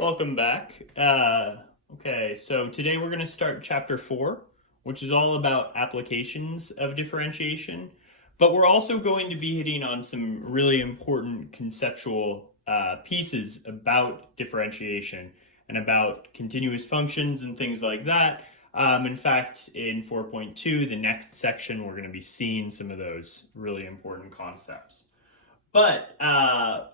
Welcome back. Okay, so today we're going to start chapter 4, which is all about applications of differentiation, but we're also going to be hitting on some really important conceptual pieces about differentiation and about continuous functions and things like that. In fact, in 4.2, the next section, we're going to be seeing some of those really important concepts. But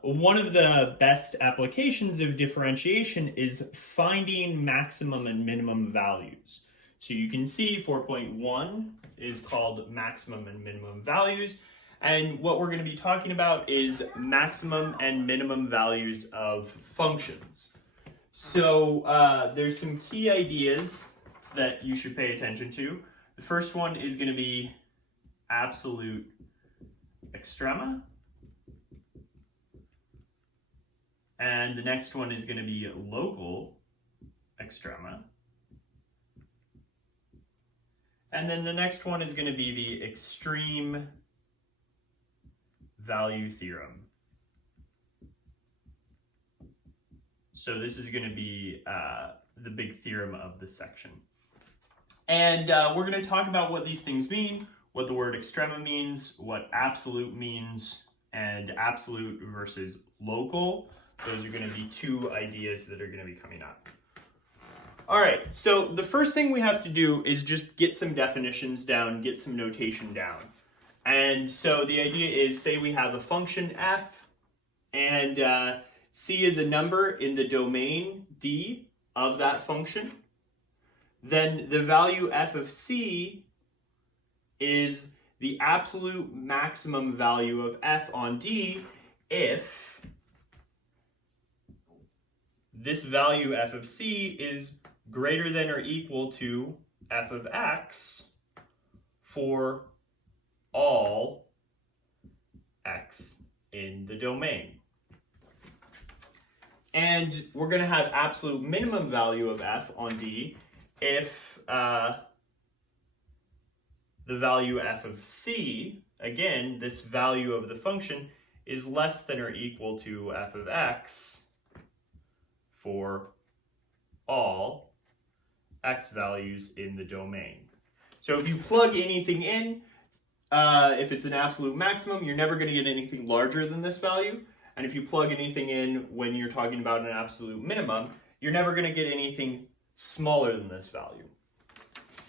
one of the best applications of differentiation is finding maximum and minimum values. So you can see 4.1 is called maximum and minimum values. And what we're going to be talking about is maximum and minimum values of functions. So there's some key ideas that you should pay attention to. The first one is going to be absolute extrema. And the next one is going to be local extrema. And then the next one is going to be the extreme value theorem. So this is going to be the big theorem of this section. And we're going to talk about what these things mean, what the word extrema means, what absolute means, and absolute versus local. Those are going to be two ideas that are going to be coming up. All right, so the first thing we have to do is just get some definitions down, get some notation down. And so the idea is, say we have a function f, and c is a number in the domain D of that function. Then the value f of c is the absolute maximum value of f on D if this value f of c is greater than or equal to f of x for all x in the domain. And we're going to have absolute minimum value of f on D if the value f of c, again, this value of the function, is less than or equal to f of x for all x values in the domain. So if you plug anything in, if it's an absolute maximum, you're never going to get anything larger than this value. And if you plug anything in when you're talking about an absolute minimum, you're never going to get anything smaller than this value.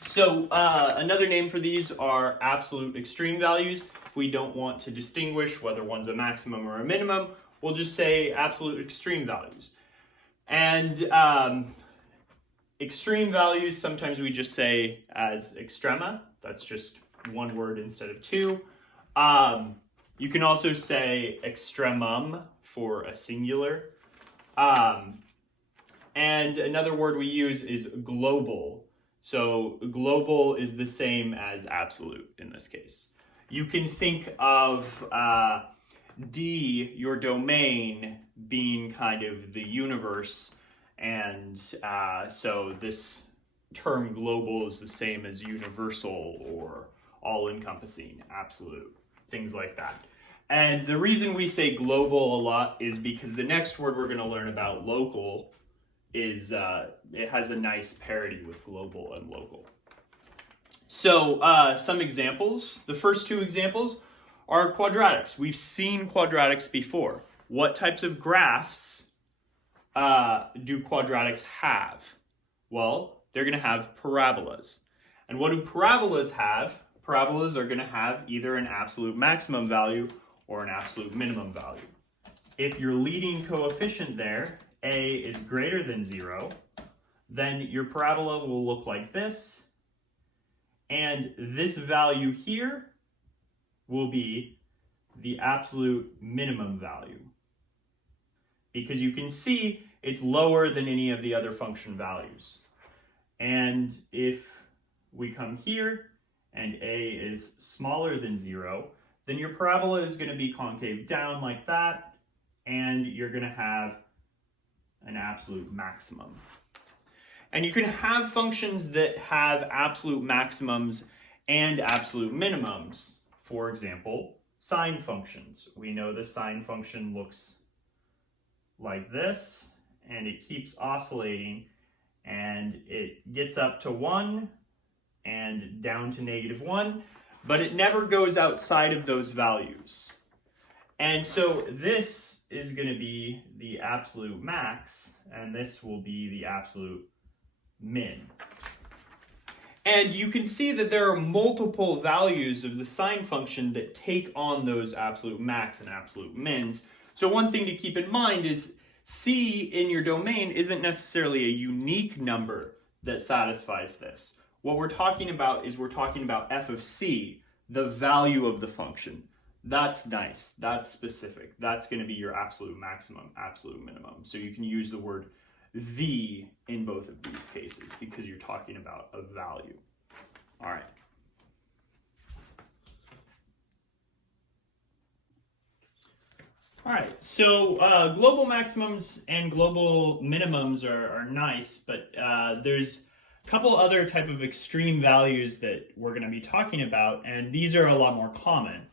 So another name for these are absolute extreme values. If we don't want to distinguish whether one's a maximum or a minimum, we'll just say absolute extreme values. And extreme values, sometimes we just say as extrema. That's just one word instead of two. You can also say extremum for a singular. And another word we use is global. So global is the same as absolute in this case. You can think of D, your domain, being kind of the universe, and so this term global is the same as universal or all-encompassing, absolute, things like that. And the reason we say global a lot is because the next word we're going to learn about, local, is it has a nice parity with global and local. So some examples. The first two examples are quadratics. We've seen quadratics before. What types of graphs do quadratics have? Well, they're going to have parabolas. And what do parabolas have? Parabolas are going to have either an absolute maximum value or an absolute minimum value. If your leading coefficient there, a, is greater than 0, then your parabola will look like this. And this value here will be the absolute minimum value, because you can see it's lower than any of the other function values. And if we come here and a is smaller than 0, then your parabola is going to be concave down like that, and you're going to have an absolute maximum. And you can have functions that have absolute maximums and absolute minimums. For example, sine functions. We know the sine function looks like this, and it keeps oscillating, and it gets up to 1 and down to -1, but it never goes outside of those values. And so this is going to be the absolute max, and this will be the absolute min. And you can see that there are multiple values of the sine function that take on those absolute max and absolute mins. So one thing to keep in mind is c in your domain isn't necessarily a unique number that satisfies this. What we're talking about is we're talking about f of c, the value of the function. That's nice, that's specific. That's going to be your absolute maximum, absolute minimum. So you can use the word the in both of these cases because you're talking about a value. All right. All right, so global maximums and global minimums are nice, but there's a couple other type of extreme values that we're going to be talking about, and these are a lot more common.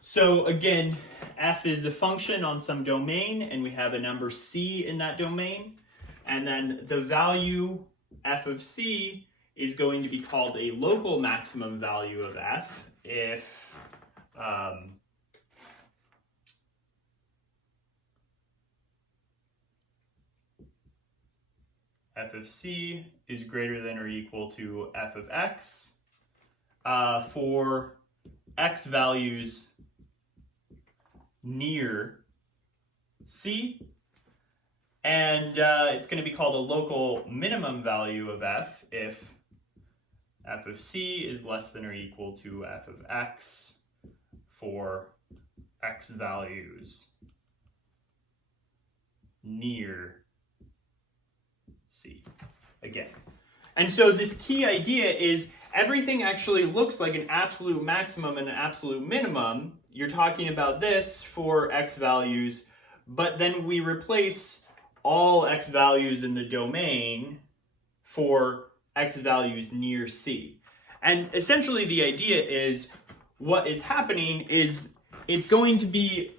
So again, f is a function on some domain, and we have a number c in that domain, and then the value f of c is going to be called a local maximum value of f if f of c is greater than or equal to f of x for x values near c, and it's going to be called a local minimum value of f if f of c is less than or equal to f of x for x values near c. Again. And so this key idea is everything actually looks like an absolute maximum and an absolute minimum. You're talking about this for x values, but then we replace all x values in the domain for x values near c. And essentially the idea is what is happening is it's going to be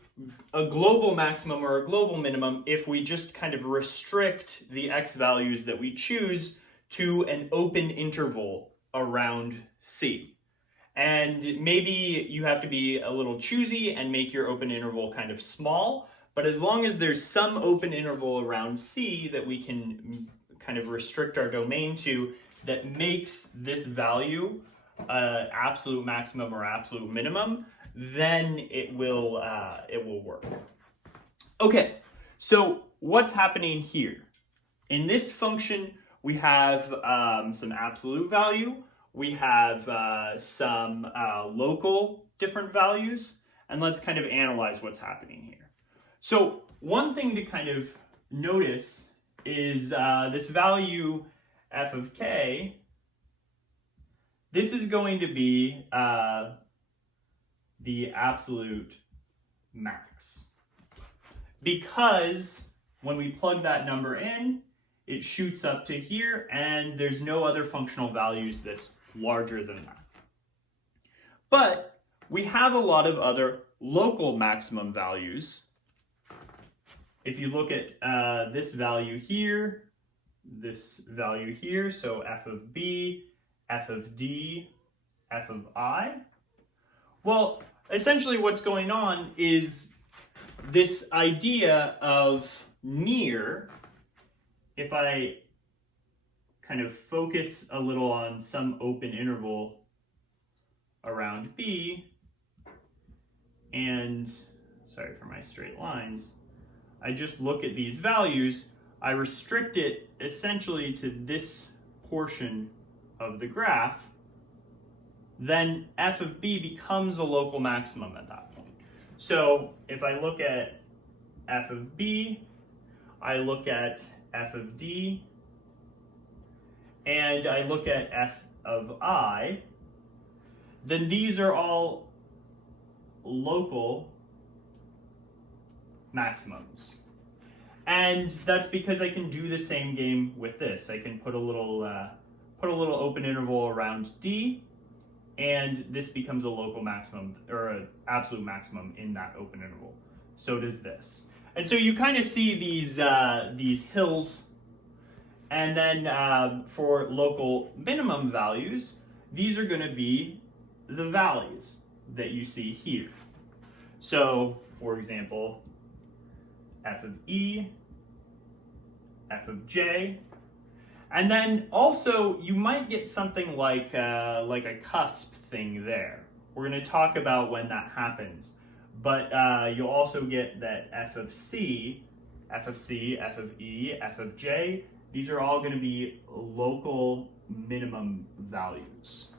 a global maximum or a global minimum if we just kind of restrict the x values that we choose to an open interval around c. And maybe you have to be a little choosy and make your open interval kind of small, but as long as there's some open interval around c that we can kind of restrict our domain to that makes this value absolute maximum or absolute minimum, then it will work. Okay, so what's happening here? In this function, we have some absolute value, we have some local different values, and let's kind of analyze what's happening here. So one thing to kind of notice is this value f of k, this is going to be the absolute max. Because when we plug that number in, it shoots up to here, and there's no other functional values that's larger than that. But we have a lot of other local maximum values. If you look at this value here, so f of b, f of d, f of I, well, essentially what's going on is this idea of near. If I kind of focus a little on some open interval around b, and sorry for my straight lines, I just look at these values, I restrict it essentially to this portion of the graph, then f of b becomes a local maximum at that point. So if I look at f of b, I look at f of d, and I look at f of I, then these are all local maximums. And that's because I can do the same game with this. I can put a little open interval around d, and this becomes a local maximum or an absolute maximum in that open interval. So does this. And so you kind of see these hills, and then for local minimum values, these are going to be the valleys that you see here. So, for example, f of E, f of J, and then also you might get something like a cusp thing there. We're going to talk about when that happens. But you'll also get that f of C, f of E, f of J, these are all going to be local minimum values.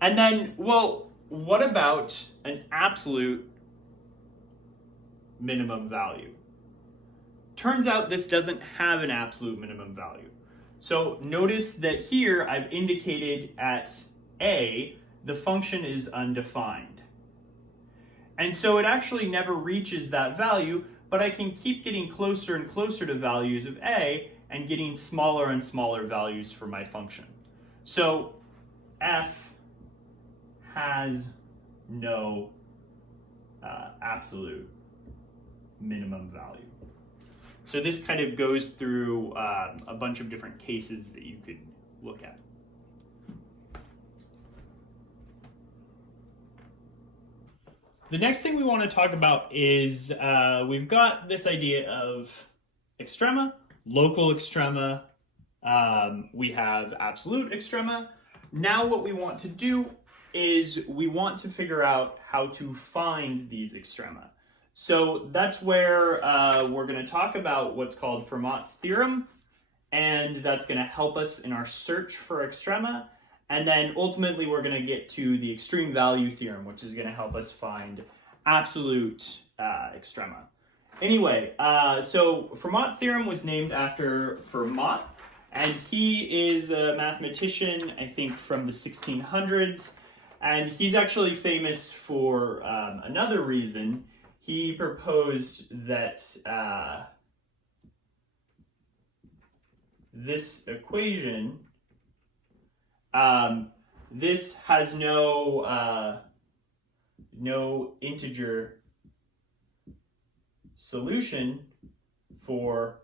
And then, well, what about an absolute minimum value? Turns out this doesn't have an absolute minimum value. So notice that here I've indicated at A, the function is undefined. And so it actually never reaches that value, but I can keep getting closer and closer to values of A and getting smaller and smaller values for my function. So f has no absolute minimum value. So this kind of goes through a bunch of different cases that you could look at. The next thing we want to talk about is we've got this idea of extrema, local extrema, we have absolute extrema. Now what we want to do is we want to figure out how to find these extrema. So that's where we're going to talk about what's called Fermat's theorem, and that's going to help us in our search for extrema. And then ultimately we're going to get to the extreme value theorem, which is going to help us find absolute extrema. Anyway, so Fermat theorem was named after Fermat, and he is a mathematician, I think, from the 1600s. And he's actually famous for another reason. He proposed that this equation, this has no integer solution for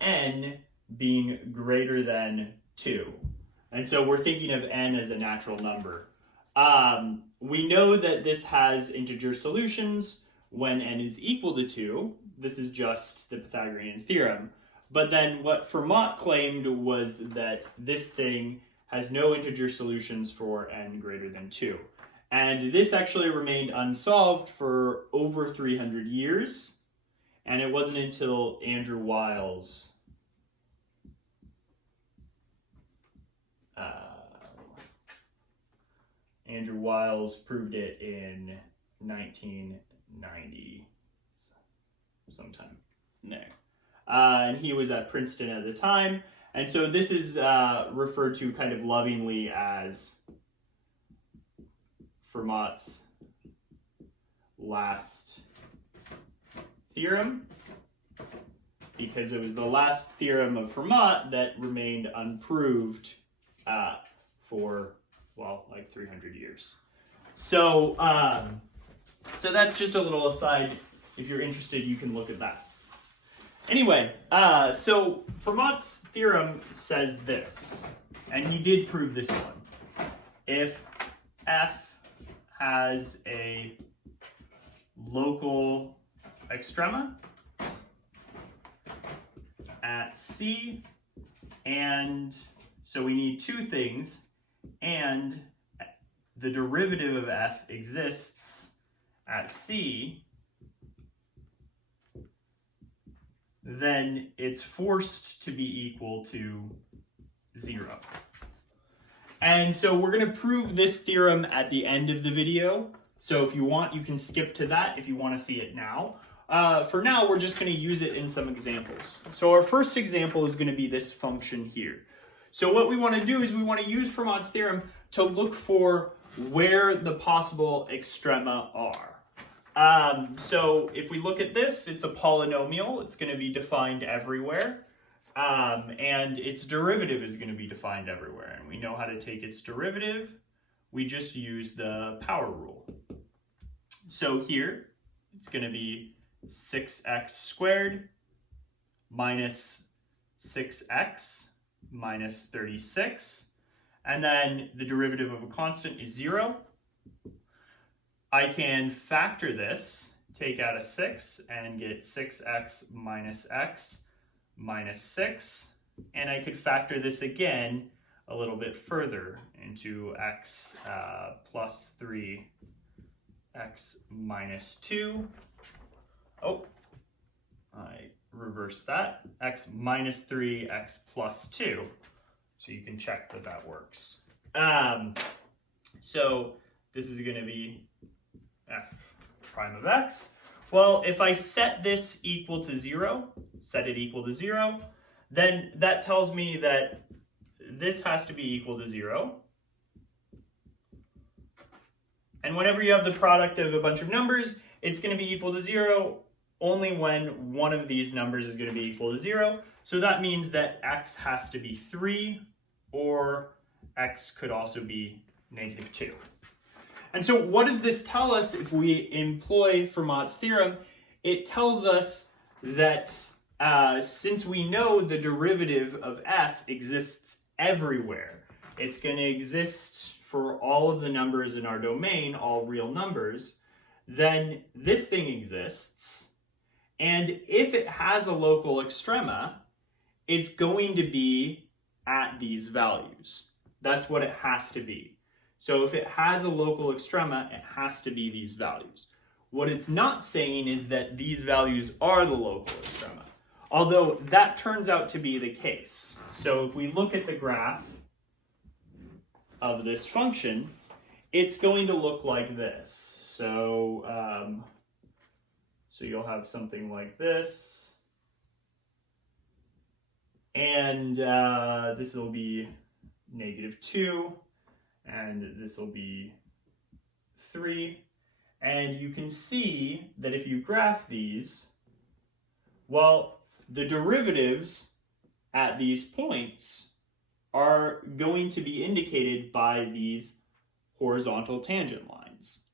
n being greater than 2. And so we're thinking of n as a natural number. We know that this has integer solutions when n is equal to 2. This is just the Pythagorean theorem. But then what Fermat claimed was that this thing has no integer solutions for n greater than 2. And this actually remained unsolved for over 300 years. And it wasn't until Andrew Wiles proved it in 1990 sometime. No. And he was at Princeton at the time. And so this is referred to kind of lovingly as Fermat's last theorem, because it was the last theorem of Fermat that remained unproved for, well, like 300 years. So, so that's just a little aside. If you're interested, you can look at that. Anyway, so Fermat's theorem says this, and he did prove this one. If f has a local extrema at C, and so we need two things, and the derivative of f exists at C, then it's forced to be equal to 0. And so we're going to prove this theorem at the end of the video. So if you want, you can skip to that if you want to see it now. For now, we're just going to use it in some examples. So our first example is going to be this function here. So what we want to do is we want to use Fermat's theorem to look for where the possible extrema are. So if we look at this, it's a polynomial. It's going to be defined everywhere. And its derivative is going to be defined everywhere. And we know how to take its derivative. We just use the power rule. So here, it's going to be 6x squared minus 6x minus 36. And then the derivative of a constant is 0. I can factor this, take out a 6, and get 6x minus x minus 6. And I could factor this again a little bit further into x plus 3, x minus 2. Oh, I reversed that. X minus 3, x plus 2. So you can check that that works. So this is going to be f prime of x. Well, if I set this equal to 0, set it equal to 0, then that tells me that this has to be equal to 0. And whenever you have the product of a bunch of numbers, it's going to be equal to 0 only when one of these numbers is going to be equal to 0. So that means that x has to be 3, or x could also be -2. And so what does this tell us if we employ Fermat's theorem? It tells us that since we know the derivative of f exists everywhere, it's going to exist for all of the numbers in our domain, all real numbers, then this thing exists. And if it has a local extrema, it's going to be at these values. That's what it has to be. So if it has a local extrema, it has to be these values. What it's not saying is that these values are the local extrema, although that turns out to be the case. So if we look at the graph of this function, it's going to look like this. So, so you'll have something like this, and this will be -2, and this will be 3. And you can see that if you graph these, well, the derivatives at these points are going to be indicated by these horizontal tangent lines.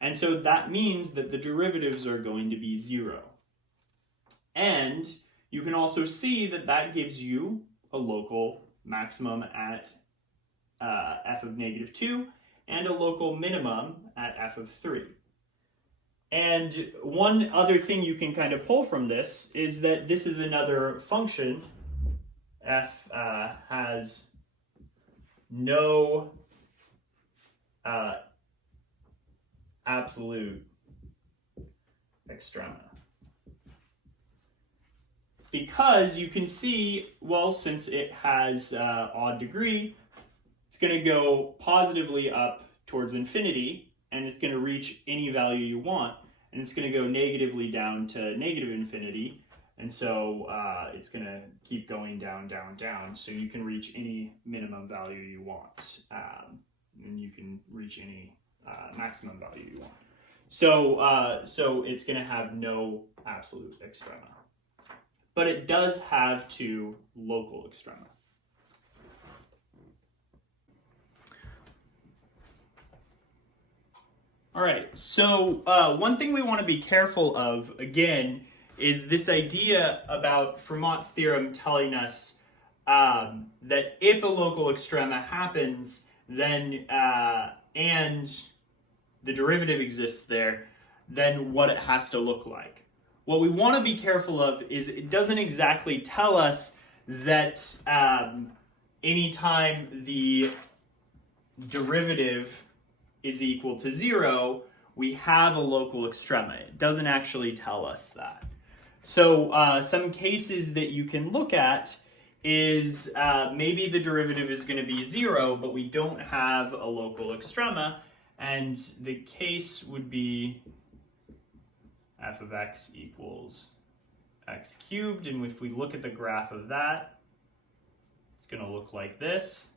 And so that means that the derivatives are going to be 0. And you can also see that that gives you a local maximum at f of -2 and a local minimum at f of 3. And one other thing you can kind of pull from this is that this is another function. F has no absolute extrema. Because you can see, well, since it has odd degree, it's going to go positively up towards infinity, and it's going to reach any value you want, and it's going to go negatively down to -infinity, and so it's going to keep going down, down, down, so you can reach any minimum value you want, and you can reach any maximum value you want. So it's going to have no absolute extrema. But it does have 2 local extrema. All right, so one thing we want to be careful of, again, is this idea about Fermat's theorem telling us that if a local extrema happens, then and the derivative exists there, then what it has to look like. What we want to be careful of is it doesn't exactly tell us that anytime the derivative is equal to 0, we have a local extrema. It doesn't actually tell us that. So some cases that you can look at is maybe the derivative is going to be 0, but we don't have a local extrema, and the case would be f of x equals x cubed, and if we look at the graph of that, it's going to look like this.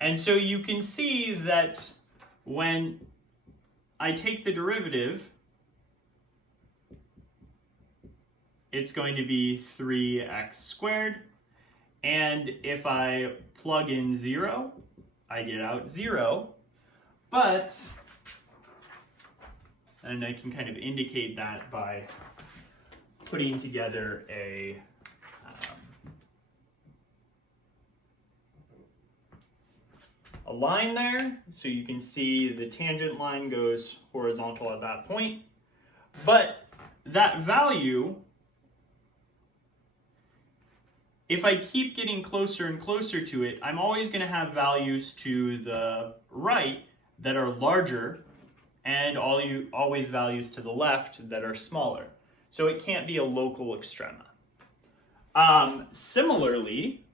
And so you can see that when I take the derivative, it's going to be 3x squared, and if I plug in 0, I get out 0, but and I can kind of indicate that by putting together a line there, so you can see the tangent line goes horizontal at that point. But that value, if I keep getting closer and closer to it, I'm always going to have values to the right that are larger, and always values to the left that are smaller. So it can't be a local extrema. Similarly,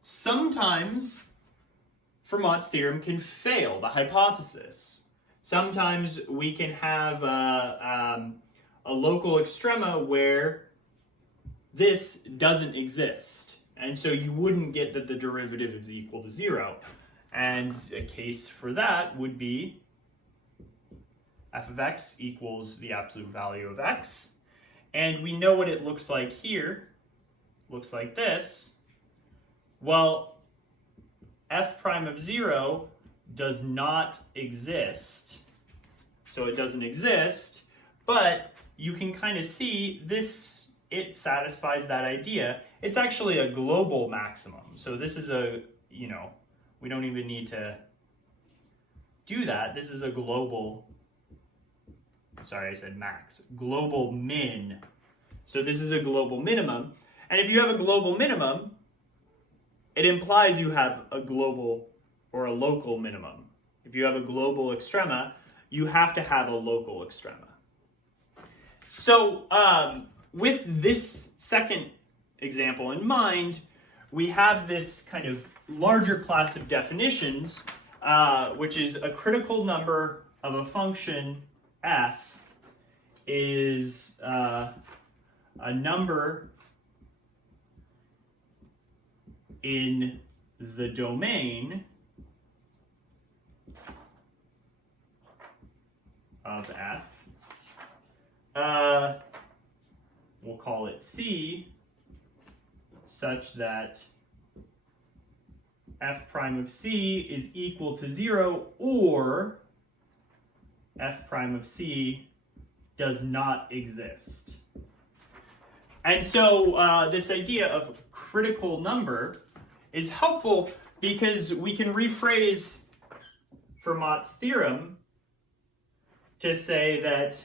sometimes Fermat's theorem can fail the hypothesis. Sometimes we can have a local extrema where this doesn't exist. And so you wouldn't get that the derivative is equal to 0. And a case for that would be f of x equals the absolute value of x. And we know what it looks like here. Looks like this. Well, f prime of 0 does not exist. So it doesn't exist, but you can kind of see this, it satisfies that idea. It's actually a global maximum. So this is a, we don't even need to do that. This is a global, sorry, I said max, global min. So this is a global minimum. And if you have a global minimum, it implies you have a global or a local minimum. If you have a global extrema, you have to have a local extrema. So with this second example in mind, we have this kind of larger class of definitions, which is a critical number of a function f is a number in the domain of f. We'll call it C, such that f prime of C is equal to 0, or f prime of C does not exist. And so this idea of critical number is helpful because we can rephrase Fermat's theorem to say that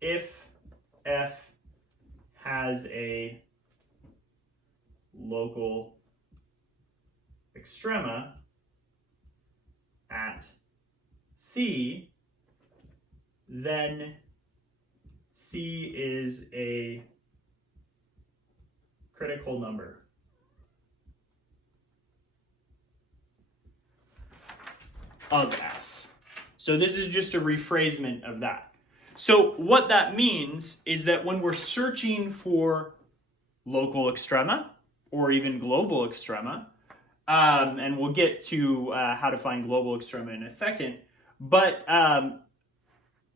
if f has a local extrema at C, then C is a critical number. Of f. So this is just a rephrasement of that. So what that means is that when we're searching for local extrema, or even global extrema, and we'll get to how to find global extrema in a second, but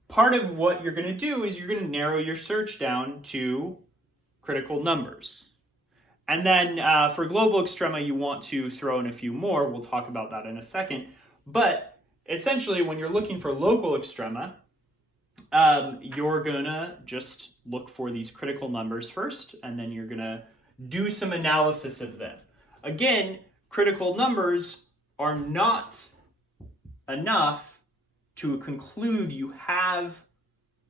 part of what you're going to do is you're going to narrow your search down to critical numbers. And then for global extrema, you want to throw in a few more. We'll talk about that in a second. But essentially, when you're looking for local extrema, you're going to just look for these critical numbers first, and then you're going to do some analysis of them. Again, critical numbers are not enough to conclude you have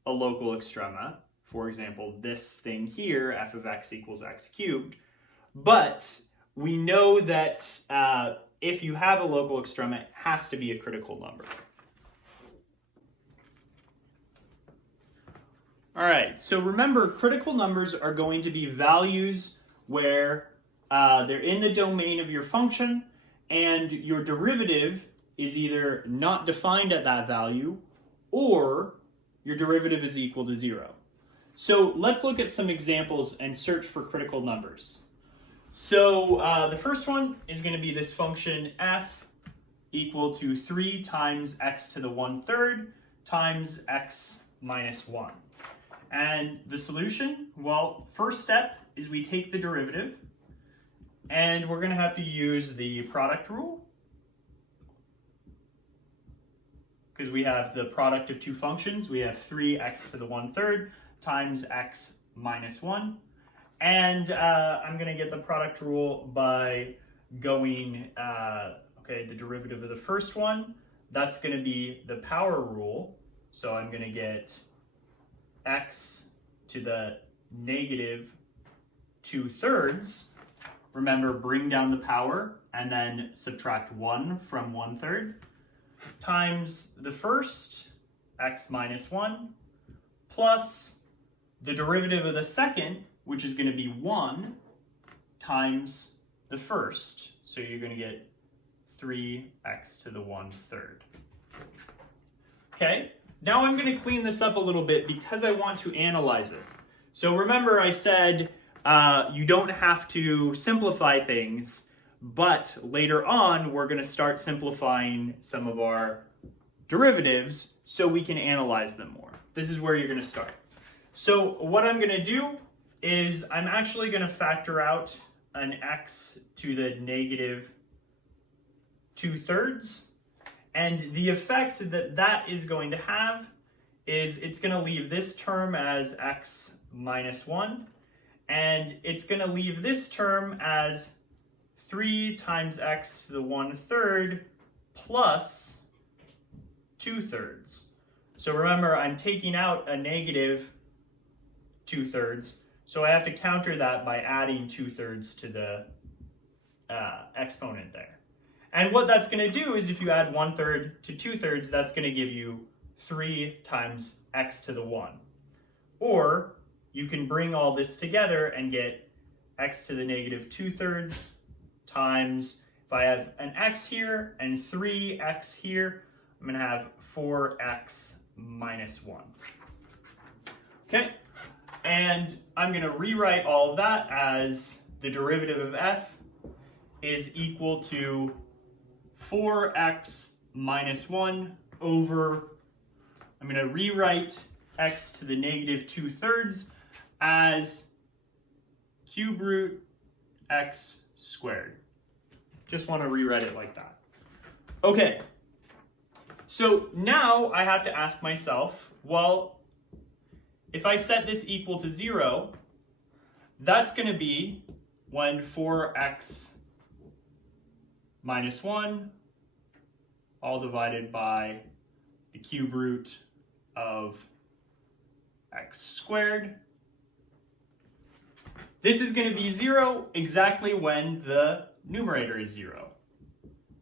a local extrema. For example, this thing here, f of x equals x cubed. But we know that if you have a local extrema, it has to be a critical number. All right, so remember, critical numbers are going to be values where they're in the domain of your function, and your derivative is either not defined at that value, or your derivative is equal to 0. So let's look at some examples and search for critical numbers. So the first one is going to be this function f equal to 3 times x to the 1/3 times x minus 1. And the solution, well, first step is we take the derivative, and we're going to have to use the product rule. because we have the product of two functions. We have 3x to the 1/3 times x minus 1. And I'm going to get the product rule by going, the derivative of the first one. That's going to be the power rule. So I'm going to get x to the negative 2/3. Remember, bring down the power and then subtract 1 from 1/3 times the first, x minus 1, plus the derivative of the second, which is going to be 1, times the first. So you're going to get 3x to the 1/3. Okay, now I'm going to clean this up a little bit because I want to analyze it. So remember I said you don't have to simplify things, but later on we're going to start simplifying some of our derivatives so we can analyze them more. This is where you're going to start. So what I'm going to do is I'm actually going to factor out an x to the negative 2/3, and the effect that that is going to have is it's going to leave this term as x minus 1, and it's going to leave this term as 3 times x to the 1/3 plus 2/3. So remember, I'm taking out a negative 2/3, so I have to counter that by adding 2/3 to the exponent there. And what that's going to do is if you add 1/3 to 2/3, that's going to give you 3 times x to the 1. Or you can bring all this together and get x to the negative 2/3 times, if I have an x here and 3x here, I'm going to have 4x minus 1. Okay, and I'm going to rewrite all of that as the derivative of f is equal to 4x minus 1 over, I'm going to rewrite x to the negative 2/3 as cube root x squared. Just want to rewrite it like that. Okay, so now I have to ask myself, well, if I set this equal to 0, that's going to be when 4x minus 1 all divided by the cube root of x squared. This is going to be 0 exactly when the numerator is 0.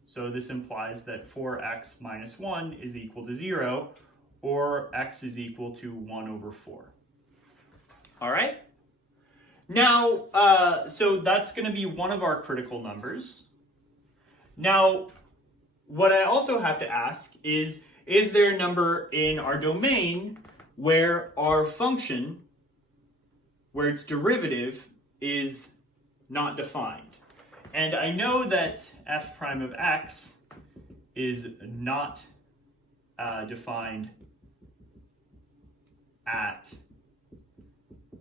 So this implies that 4x minus 1 is equal to 0, or x is equal to 1 over 4. All right? Now, so that's going to be one of our critical numbers. Now, what I also have to ask is there a number in our domain where our function, where its derivative is not defined? And I know that f prime of x is not defined at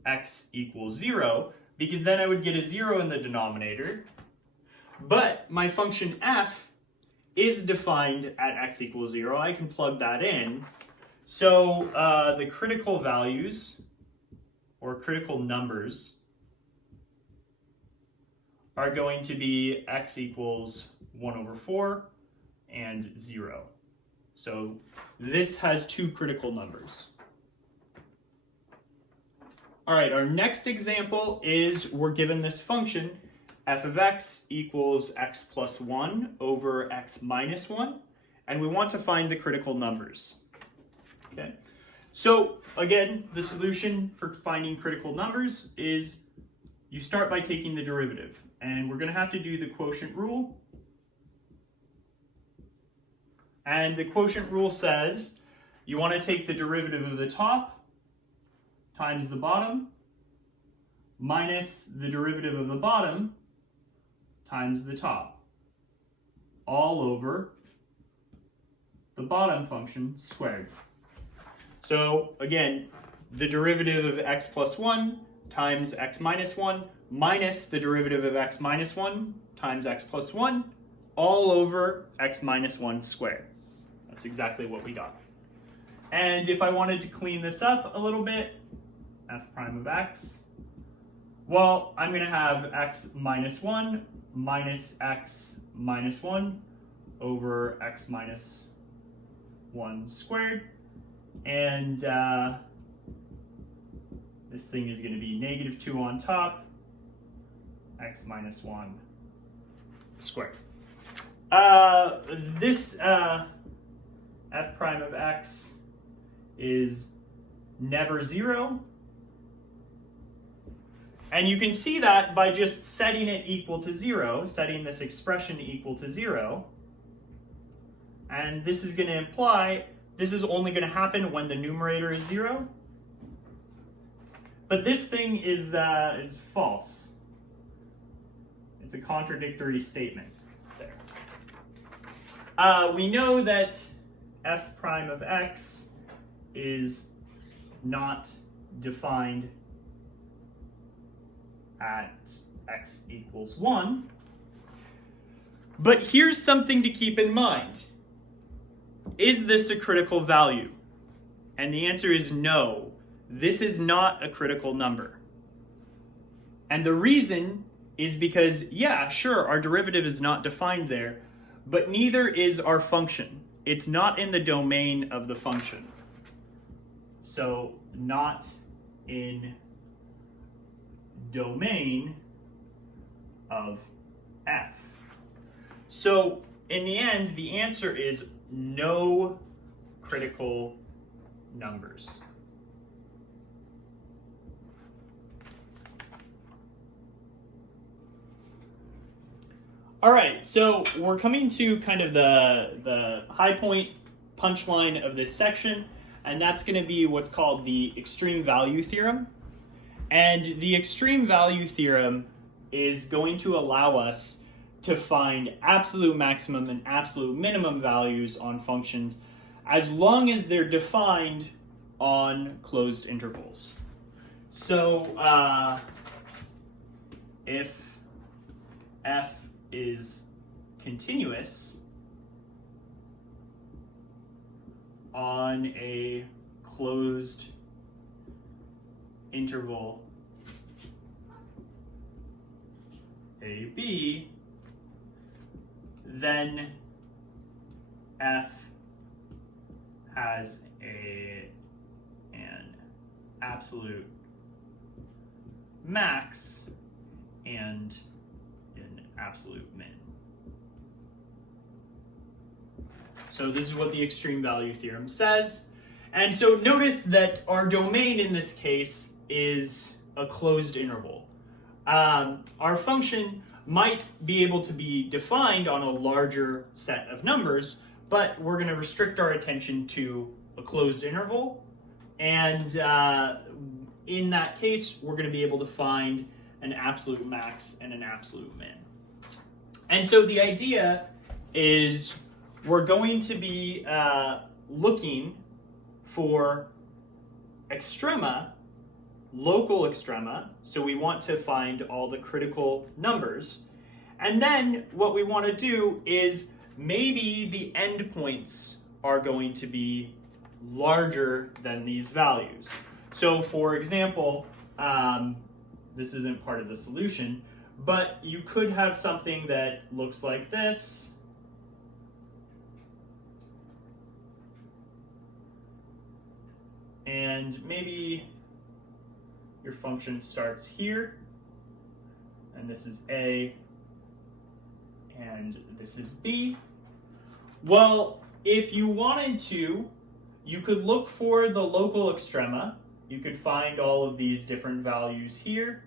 x equals 0, because then I would get a 0 in the denominator. But my function f is defined at x equals 0. I can plug that in. So the critical values, or critical numbers, are going to be x equals 1 over 4 and 0. So this has two critical numbers. All right, our next example is we're given this function, f of x equals x plus 1 over x minus 1, and we want to find the critical numbers. Okay, so again, the solution for finding critical numbers is you start by taking the derivative, and we're going to have to do the quotient rule. And the quotient rule says you want to take the derivative of the top times the bottom minus the derivative of the bottom times the top, all over the bottom function squared. So again, the derivative of x plus 1 times x minus 1 minus the derivative of x minus 1 times x plus 1, all over x minus 1 squared. That's exactly what we got. And if I wanted to clean this up a little bit, f prime of x, well, I'm going to have x minus 1 minus x minus 1 over x minus 1 squared. And this thing is going to be negative 2 on top, x minus 1 squared. This f prime of x is never 0. And you can see that by just setting it equal to 0, setting this expression equal to 0. And this is going to imply this is only going to happen when the numerator is 0. But this thing is false. It's a contradictory statement there. We know that f prime of x is not defined at x equals 1. But here's something to keep in mind. Is this a critical value? And the answer is no. This is not a critical number. And the reason is because, yeah, sure, our derivative is not defined there, but neither is our function. It's not in the domain of the function. So not in domain of f. So in the end, the answer is no critical numbers. All right, so we're coming to kind of the high point punchline of this section, and that's going to be what's called the extreme value theorem. And the extreme value theorem is going to allow us to find absolute maximum and absolute minimum values on functions as long as they're defined on closed intervals. So if f is continuous on a closed interval AB, then f has an absolute max and an absolute min. So this is what the extreme value theorem says. And so notice that our domain in this case is a closed interval. Our function might be able to be defined on a larger set of numbers, but we're going to restrict our attention to a closed interval. And in that case, we're going to be able to find an absolute max and an absolute min. And so the idea is we're going to be looking for extrema, local extrema, so we want to find all the critical numbers. And then what we want to do is maybe the endpoints are going to be larger than these values. So for example, this isn't part of the solution, but you could have something that looks like this. And maybe your function starts here, and this is A, and this is B. Well, if you wanted to, you could look for the local extrema. You could find all of these different values here,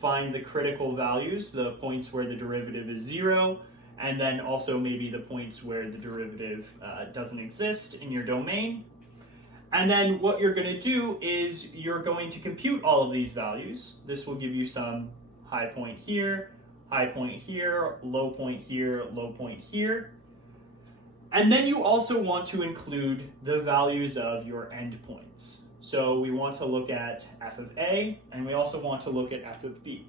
find the critical values, the points where the derivative is 0, and then also maybe the points where the derivative doesn't exist in your domain. And then what you're going to do is you're going to compute all of these values. This will give you some high point here, low point here. And then you also want to include the values of your endpoints. So we want to look at f of A, and we also want to look at f of B.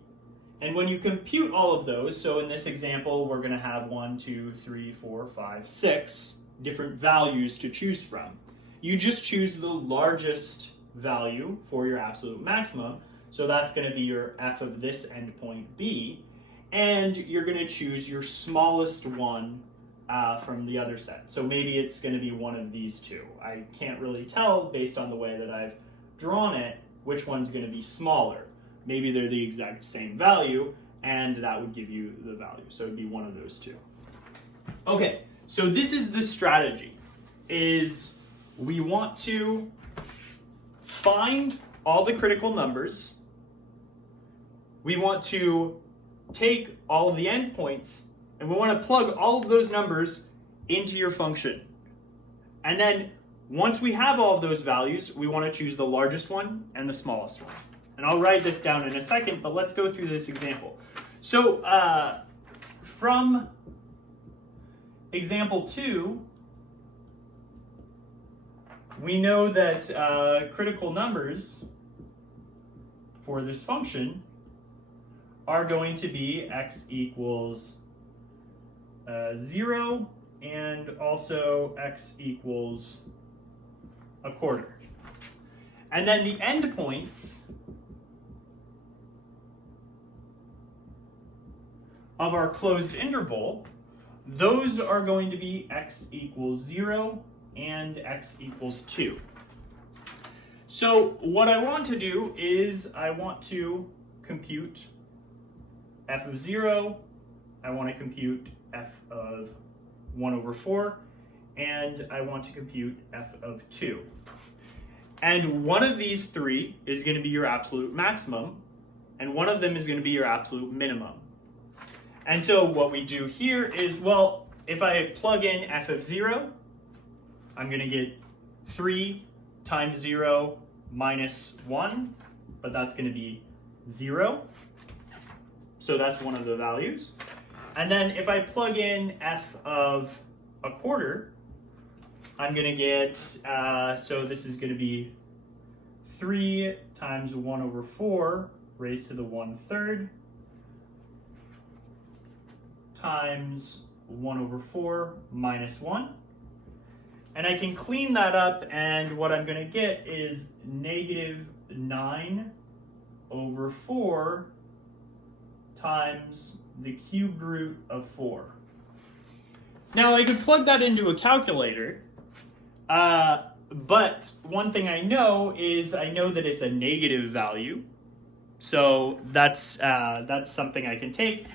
And when you compute all of those, so in this example, we're going to have 1, 2, 3, 4, 5, 6 different values to choose from. You just choose the largest value for your absolute maximum. So that's going to be your f of this endpoint b. And you're going to choose your smallest one from the other set. So maybe it's going to be one of these two. I can't really tell based on the way that I've drawn it which one's going to be smaller. Maybe they're the exact same value, and that would give you the value. So it'd be one of those two. Okay, so this is the strategy, is we want to find all the critical numbers. We want to take all of the endpoints, and we want to plug all of those numbers into your function. And then once we have all of those values, we want to choose the largest one and the smallest one. And I'll write this down in a second, but let's go through this example. So from example 2, we know that critical numbers for this function are going to be x equals 0 and also x equals a quarter. And then the endpoints of our closed interval, those are going to be x equals 0 and x equals 2. So what I want to do is I want to compute f of 0, I want to compute f of 1 over 4, and I want to compute f of 2. And one of these three is going to be your absolute maximum, and one of them is going to be your absolute minimum. And so what we do here is, well, if I plug in f of 0, I'm going to get 3 times 0 minus 1, but that's going to be 0. So that's one of the values. And then if I plug in f of a quarter, I'm going to get, so this is going to be 3 times 1 over 4 raised to the 1/3 times 1 over 4 minus 1. And I can clean that up, and what I'm going to get is negative 9 over 4 times the cubed root of 4. Now I could plug that into a calculator, but one thing I know is I know that it's a negative value, so that's something I can take.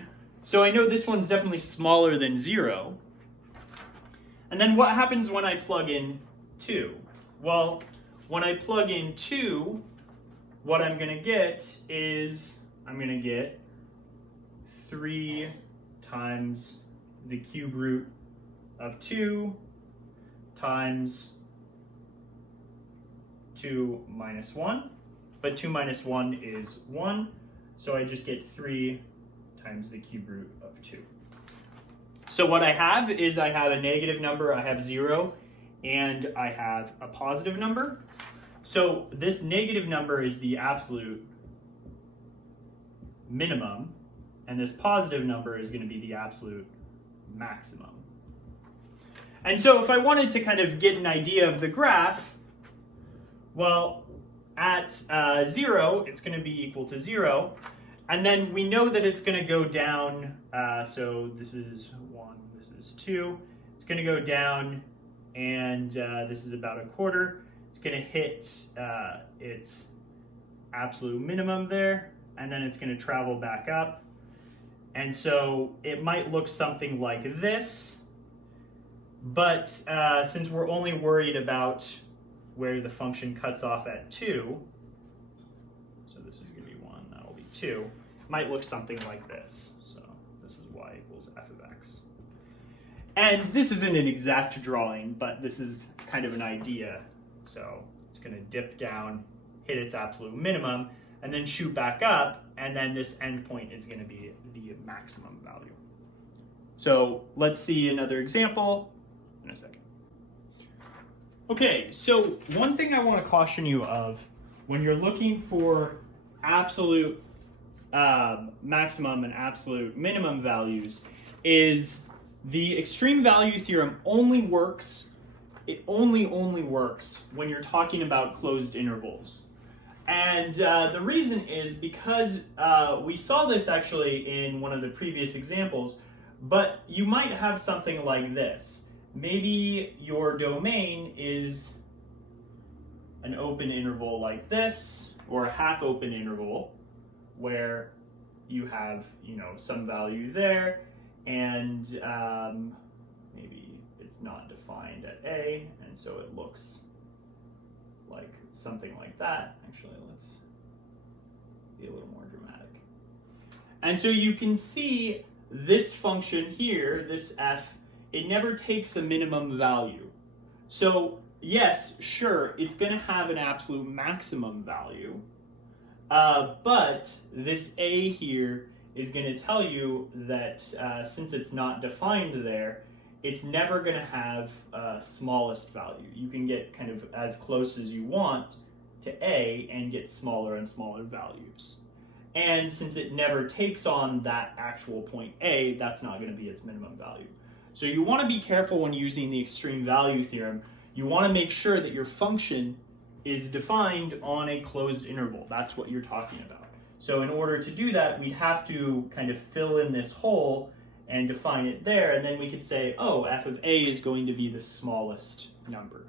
So I know this one's definitely smaller than 0. And then what happens when I plug in 2? Well, when I plug in 2, what I'm going to get is I'm going to get 3 times the cube root of 2 times 2 minus 1. But 2 minus 1 is 1, so I just get 3 times the cube root of 2. So what I have is I have a negative number, I have 0, and I have a positive number. So this negative number is the absolute minimum, and this positive number is going to be the absolute maximum. And so if I wanted to kind of get an idea of the graph, well, at 0, it's going to be equal to 0. And then we know that it's going to go down, so this is 1, this is 2. It's going to go down, and this is about a quarter. It's going to hit its absolute minimum there, and then it's going to travel back up. And so it might look something like this, but since we're only worried about where the function cuts off at 2, so this is going to be 1, that will be 2, it might look something like this. So this is y equals f of x. And this isn't an exact drawing, but this is kind of an idea. So it's going to dip down, hit its absolute minimum, and then shoot back up, and then this endpoint is going to be the maximum value. So let's see another example in a second. Okay, so one thing I want to caution you of when you're looking for absolute maximum and absolute minimum values is the extreme value theorem only works, it only works when you're talking about closed intervals. And the reason is because we saw this actually in one of the previous examples, but you might have something like this. Maybe your domain is an open interval like this, or a half open interval, where you have, some value there, and maybe it's not defined at A, and so it looks like something like that. Actually, let's be a little more dramatic. And so you can see this function here, this f, it never takes a minimum value. So yes, sure, it's going to have an absolute maximum value, but this a here is going to tell you that since it's not defined there, it's never going to have smallest value. You can get kind of as close as you want to a and get smaller and smaller values. And since it never takes on that actual point a, that's not going to be its minimum value. So you want to be careful when using the extreme value theorem. You want to make sure that your function is defined on a closed interval. That's what you're talking about. So in order to do that, we'd have to kind of fill in this hole and define it there, and then we could say, oh, f of a is going to be the smallest number.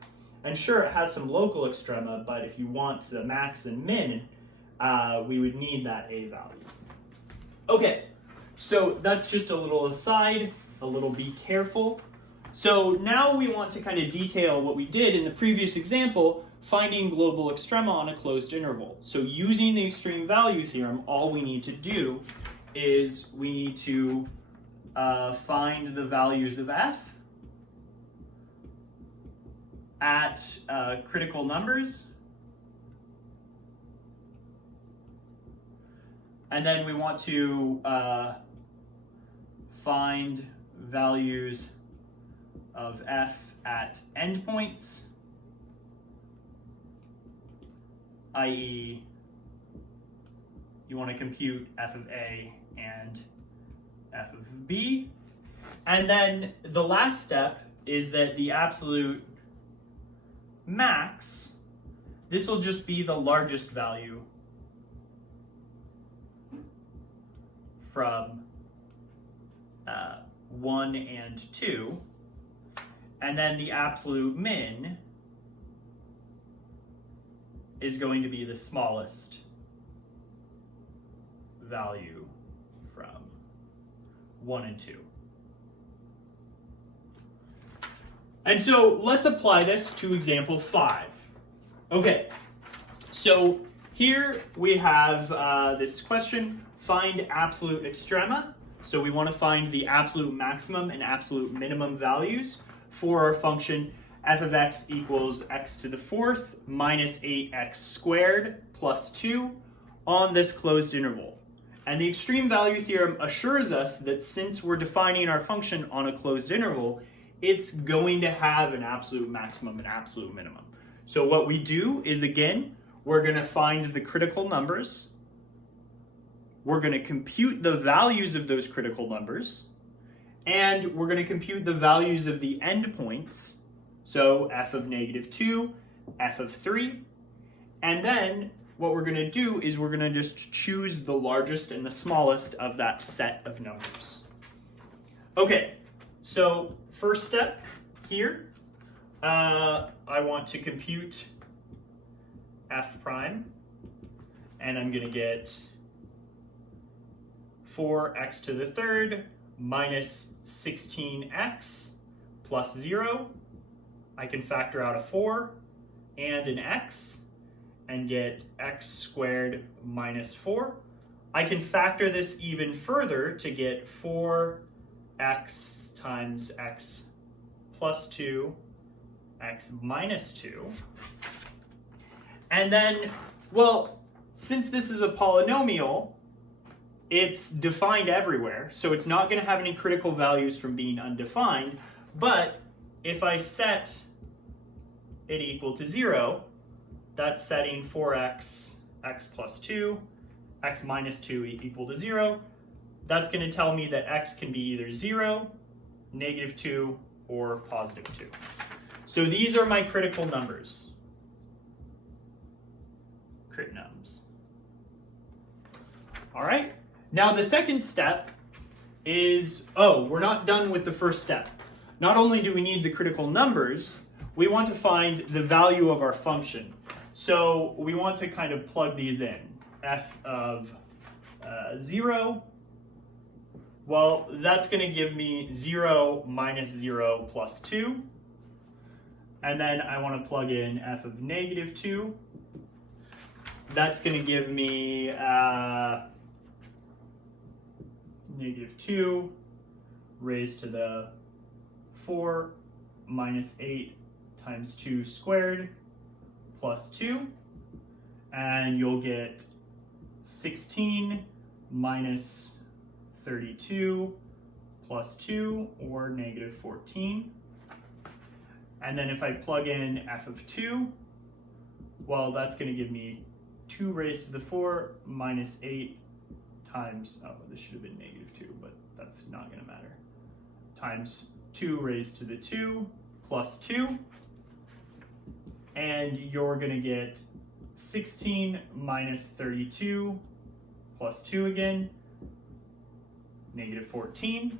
And sure, it has some local extrema, but if you want the max and min, we would need that a value. Okay, so that's just a little aside, a little be careful. So now we want to kind of detail what we did in the previous example, finding global extrema on a closed interval. So using the extreme value theorem, all we need to do is we need to find the values of f at critical numbers. And then we want to find values of f at endpoints, i.e. you want to compute f of a and f of b. And then the last step is that the absolute max, this will just be the largest value from 1 and 2, and then the absolute min is going to be the smallest value from 1 and 2. And so let's apply this to example 5. Okay, so here we have this question, find absolute extrema. So we want to find the absolute maximum and absolute minimum values for our function f of x equals x to the fourth minus 8x squared plus 2 on this closed interval. And the extreme value theorem assures us that since we're defining our function on a closed interval, it's going to have an absolute maximum and absolute minimum. So what we do is, again, we're going to find the critical numbers. We're going to compute the values of those critical numbers, and we're going to compute the values of the endpoints, so f of -2, f of 3, and then what we're going to do is we're going to just choose the largest and the smallest of that set of numbers. Okay, so first step here, I want to compute f prime, and I'm going to get 4x to the third minus 16x plus 0. I can factor out a 4 and an x and get x squared minus 4. I can factor this even further to get 4x times x plus 2, x minus 2. And then, well, since this is a polynomial, it's defined everywhere, so it's not going to have any critical values from being undefined. But if I set it equal to 0, that's setting 4x, x plus 2, x minus 2 equal to 0. That's going to tell me that x can be either 0, -2, or +2. So these are my critical numbers. Crit nums. All right. Now the second step is, we're not done with the first step. Not only do we need the critical numbers, we want to find the value of our function. So we want to kind of plug these in. F of 0, well, that's going to give me 0 minus 0 plus 2. And then I want to plug in f of -2. That's going to give me -2 raised to the 4 minus 8 times 2 squared plus 2. And you'll get 16 minus 32 plus 2, or -14. And then if I plug in f of 2, well, that's going to give me 2 raised to the 4 minus 8 times, this should have been -2, but that's not going to matter, times 2 raised to the 2 plus 2. And you're going to get 16 minus 32 plus 2 again, -14.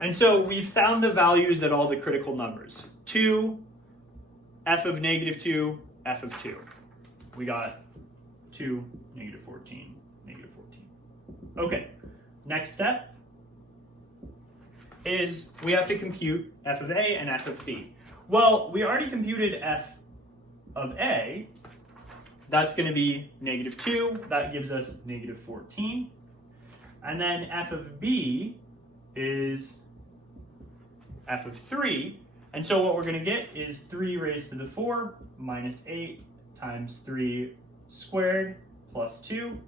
And so we've found the values at all the critical numbers. 2, f of -2, f of 2. We got 2, -14, -14. Okay, next step is we have to compute f of a and f of b. Well, we already computed f of a. That's going to be -2. That gives us -14. And then f of b is f of 3. And so what we're going to get is 3 raised to the 4 minus 8 times 3 squared plus 2.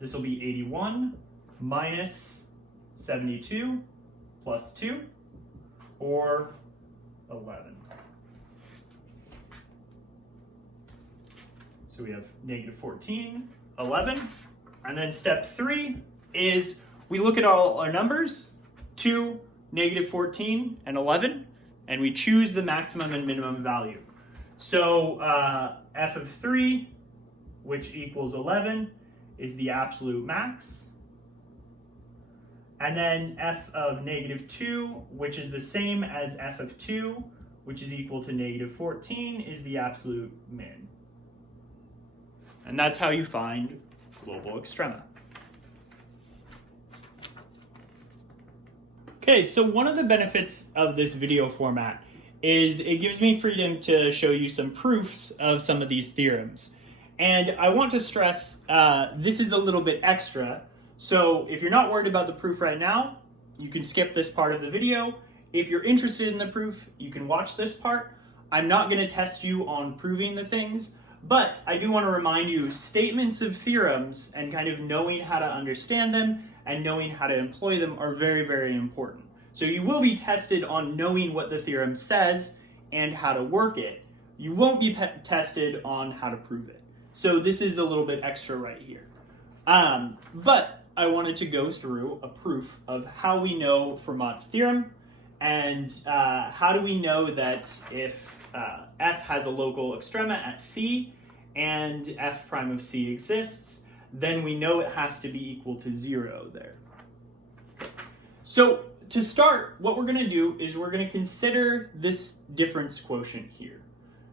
This will be 81 minus 72 plus 2, or 11. So we have -14, 11. And then step 3 is we look at all our numbers, 2, -14, and 11, and we choose the maximum and minimum value. So f of 3, which equals 11, is the absolute max. And then f of -2, which is the same as f of 2, which is equal to -14, is the absolute min. And that's how you find global extrema. Okay, so one of the benefits of this video format is it gives me freedom to show you some proofs of some of these theorems. And I want to stress this is a little bit extra. So if you're not worried about the proof right now, you can skip this part of the video. If you're interested in the proof, you can watch this part. I'm not going to test you on proving the things, but I do want to remind you statements of theorems and kind of knowing how to understand them and knowing how to employ them are very, very important. So you will be tested on knowing what the theorem says and how to work it. You won't be tested on how to prove it. So this is a little bit extra right here. But I wanted to go through a proof of how we know Fermat's theorem and how do we know that if f has a local extrema at C and f prime of C exists, then we know it has to be equal to 0 there. So to start, what we're going to do is we're going to consider this difference quotient here.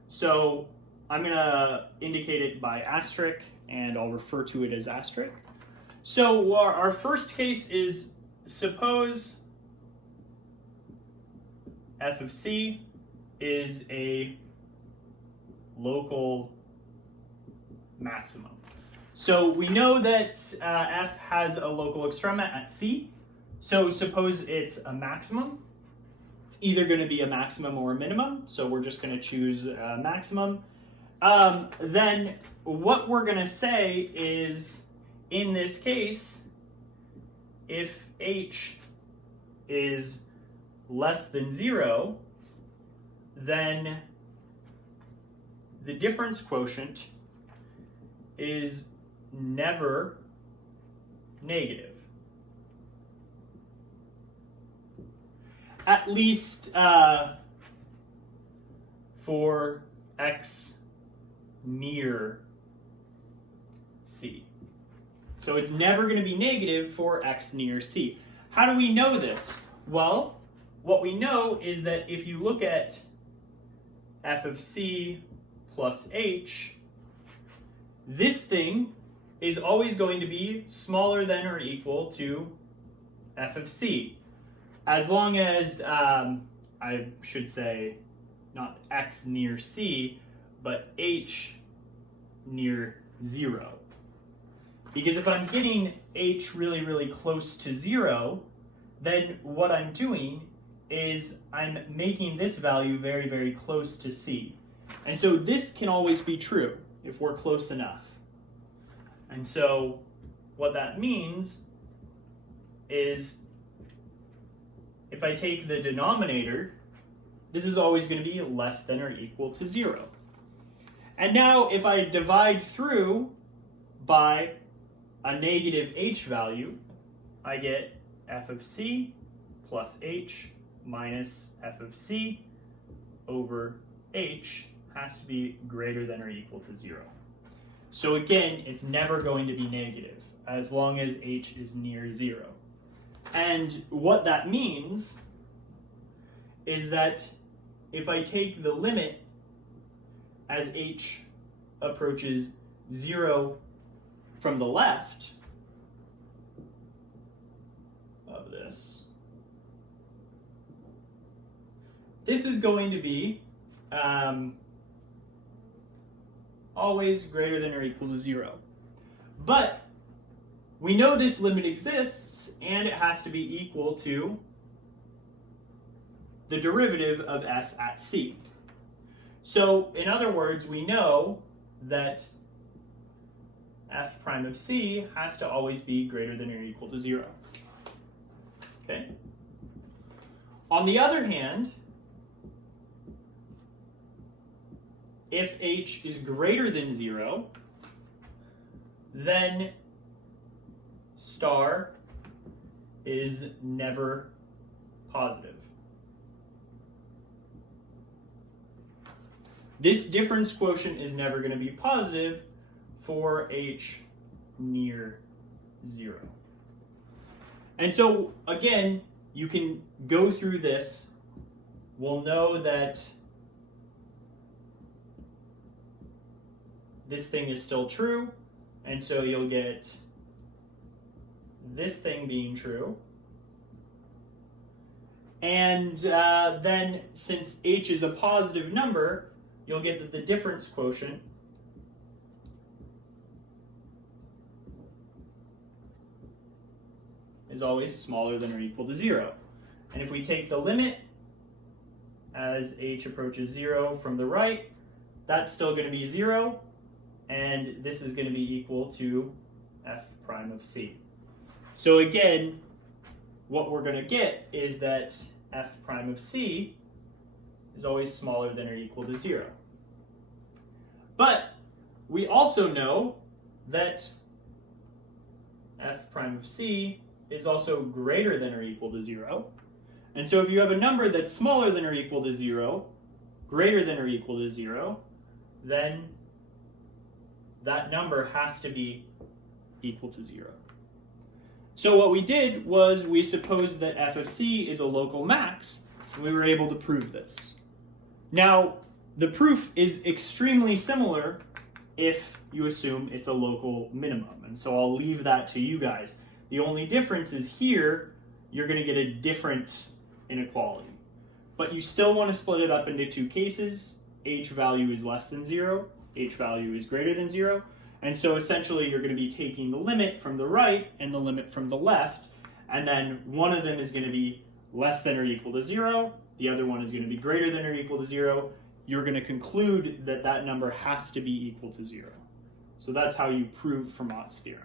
So I'm going to indicate it by asterisk, and I'll refer to it as asterisk. So our first case is, suppose f of C is a local maximum. So we know that f has a local extrema at C. So suppose it's a maximum. It's either going to be a maximum or a minimum. So we're just going to choose a maximum. Then what we're going to say is, in this case, if h is less than 0, then the difference quotient is never negative. at least for x near c. So it's never going to be negative for x near c. How do we know this? Well, what we know is that if you look at f of c plus h, this thing is always going to be smaller than or equal to f of c. As long as, I should say, not x near c, but h near 0. Because if I'm getting h really, really close to 0, then what I'm doing is I'm making this value very, very close to c. And so this can always be true if we're close enough. And so what that means is if I take the denominator, this is always going to be less than or equal to 0. And now if I divide through by a negative h value, I get f of c plus h minus f of c over h has to be greater than or equal to 0. So again, it's never going to be negative as long as h is near 0. And what that means is that if I take the limit as h approaches 0 from the left of this, this is going to be always greater than or equal to 0. But we know this limit exists, and it has to be equal to the derivative of f at c. So, in other words, we know that f prime of c has to always be greater than or equal to 0. Okay? On the other hand, if h is greater than 0, then star is never positive. This difference quotient is never going to be positive for h near 0. And so, again, you can go through this. We'll know that this thing is still true, and so you'll get this thing being true. And then, since h is a positive number, you'll get that the difference quotient is always smaller than or equal to 0. And if we take the limit as h approaches 0 from the right, that's still going to be 0, and this is going to be equal to f prime of c. So again, what we're going to get is that f prime of c is always smaller than or equal to 0. But we also know that f prime of c is also greater than or equal to 0. And so if you have a number that's smaller than or equal to 0, greater than or equal to 0, then that number has to be equal to 0. So what we did was we supposed that f of c is a local max, and we were able to prove this. Now, the proof is extremely similar if you assume it's a local minimum, and so I'll leave that to you guys. The only difference is here, you're going to get a different inequality. But you still want to split it up into two cases. H value is less than 0, h value is greater than 0, and so essentially you're going to be taking the limit from the right and the limit from the left, and then one of them is going to be less than or equal to 0, the other one is going to be greater than or equal to 0. You're going to conclude that that number has to be equal to 0. So that's how you prove Fermat's theorem.